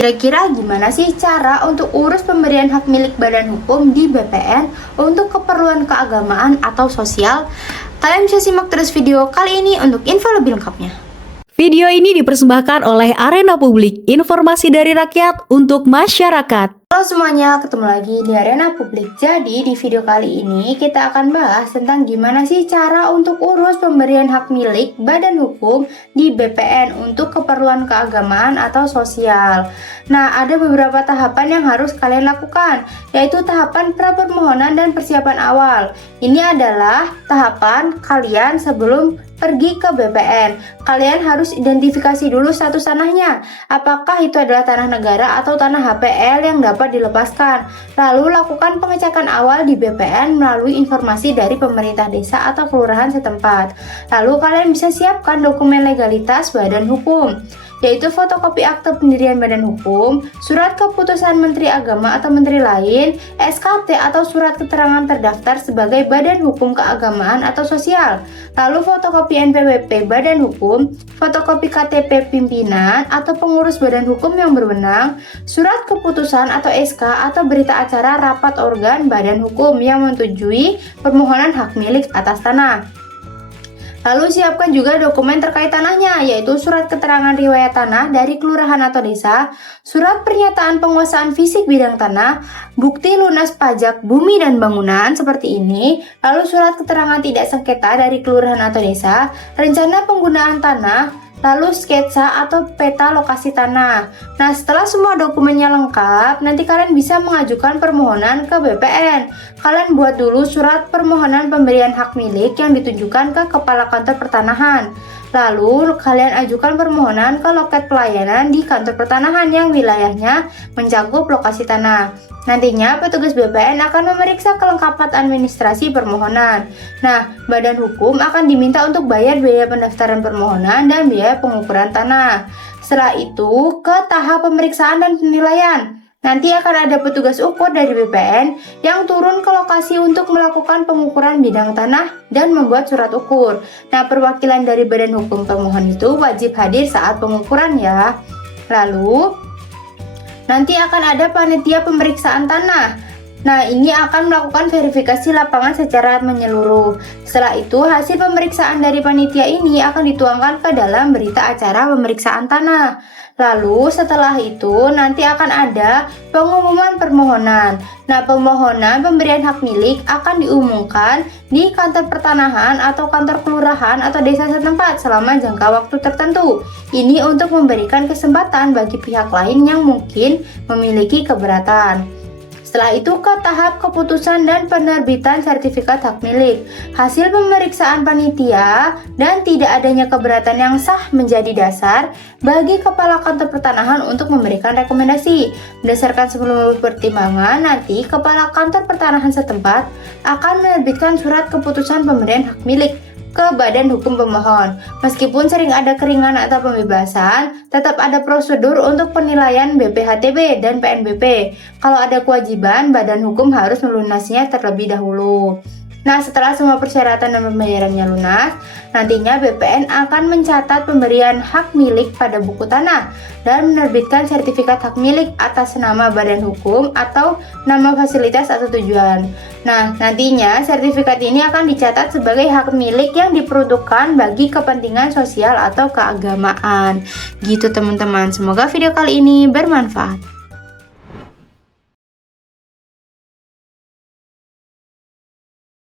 Kira-kira gimana sih cara untuk urus pemberian hak milik badan hukum di BPN untuk keperluan keagamaan atau sosial? Kalian bisa simak terus video kali ini untuk info lebih lengkapnya. Video ini dipersembahkan oleh Arena Publik, informasi dari rakyat untuk masyarakat. Halo semuanya, ketemu lagi di Arena Publik. Jadi di video kali ini kita akan bahas tentang gimana sih cara untuk urus pemberian hak milik badan hukum di BPN untuk keperluan keagamaan atau sosial. Nah, ada beberapa tahapan yang harus kalian lakukan, yaitu tahapan pra-permohonan dan persiapan awal. Ini adalah tahapan kalian sebelum pergi ke BPN. Kalian harus identifikasi dulu status tanahnya. Apakah itu adalah tanah negara atau tanah HPL yang dapat dilepaskan. Lalu lakukan pengecekan awal di BPN melalui informasi dari pemerintah desa atau kelurahan setempat. Lalu kalian bisa siapkan dokumen legalitas badan hukum, yaitu fotokopi akte pendirian badan hukum, surat keputusan Menteri Agama atau Menteri lain, SKT atau surat keterangan terdaftar sebagai badan hukum keagamaan atau sosial, lalu fotokopi NPWP badan hukum, fotokopi KTP pimpinan atau pengurus badan hukum yang berwenang, surat keputusan atau SK atau berita acara rapat organ badan hukum yang menyetujui permohonan hak milik atas tanah. Lalu siapkan juga dokumen terkait tanahnya, yaitu surat keterangan riwayat tanah dari kelurahan atau desa, surat pernyataan penguasaan fisik bidang tanah, bukti lunas pajak bumi dan bangunan seperti ini, lalu surat keterangan tidak sengketa dari kelurahan atau desa, rencana penggunaan tanah, lalu sketsa atau peta lokasi tanah. Nah, setelah semua dokumennya lengkap, nanti kalian bisa mengajukan permohonan ke BPN. Kalian buat dulu surat permohonan pemberian hak milik yang ditujukan ke Kepala Kantor Pertanahan. Lalu, kalian ajukan permohonan ke loket pelayanan di kantor pertanahan yang wilayahnya mencakup lokasi tanah. Nantinya, petugas BPN akan memeriksa kelengkapan administrasi permohonan. Nah, badan hukum akan diminta untuk bayar biaya pendaftaran permohonan dan biaya pengukuran tanah. Setelah itu, ke tahap pemeriksaan dan penilaian. Nanti akan ada petugas ukur dari BPN yang turun ke lokasi untuk melakukan pengukuran bidang tanah dan membuat surat ukur. Nah, perwakilan dari badan hukum pemohon itu wajib hadir saat pengukuran ya. Lalu, nanti akan ada panitia pemeriksaan tanah. Nah, ini akan melakukan verifikasi lapangan secara menyeluruh. Setelah itu, hasil pemeriksaan dari panitia ini akan dituangkan ke dalam berita acara pemeriksaan tanah. Lalu, setelah itu, nanti akan ada pengumuman permohonan. Nah, permohonan pemberian hak milik akan diumumkan di kantor pertanahan atau kantor kelurahan atau desa setempat selama jangka waktu tertentu. Ini untuk memberikan kesempatan bagi pihak lain yang mungkin memiliki keberatan. Setelah itu ke tahap keputusan dan penerbitan sertifikat hak milik. Hasil pemeriksaan panitia dan tidak adanya keberatan yang sah menjadi dasar bagi Kepala Kantor Pertanahan untuk memberikan rekomendasi. Berdasarkan seluruh pertimbangan, nanti Kepala Kantor Pertanahan setempat akan menerbitkan surat keputusan pemberian hak milik ke badan hukum pemohon. Meskipun sering ada keringanan atau pembebasan, tetap ada prosedur untuk penilaian BPHTB dan PNBP. Kalau ada kewajiban, badan hukum harus melunasinya terlebih dahulu. Nah, setelah semua persyaratan dan pembayarannya lunas, nantinya BPN akan mencatat pemberian hak milik pada buku tanah dan menerbitkan sertifikat hak milik atas nama badan hukum atau nama fasilitas atau tujuan. Nah, nantinya sertifikat ini akan dicatat sebagai hak milik yang diperuntukkan bagi kepentingan sosial atau keagamaan. Gitu teman-teman, semoga video kali ini bermanfaat.